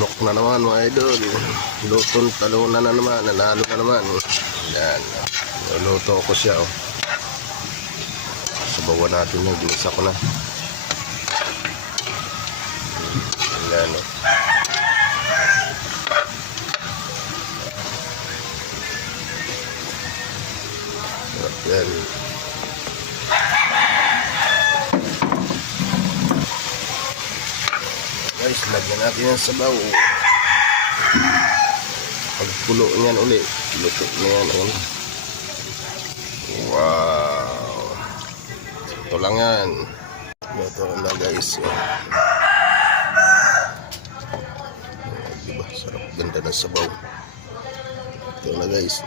Manok na naman mga idol. Lutong talunan na naman. Nanalo na naman. Yan. Luto ko siya. Oh. Sabawan natin yung ginisa ko na. Yan. Oh. Yan. Guys, lagyan natin yung sabaw. Pagpulo niyan ulit, luto na yan. Wow. Ito lang yan. Ito na guys. Diba? Sarap, ganda ng sabaw. Ito na guys.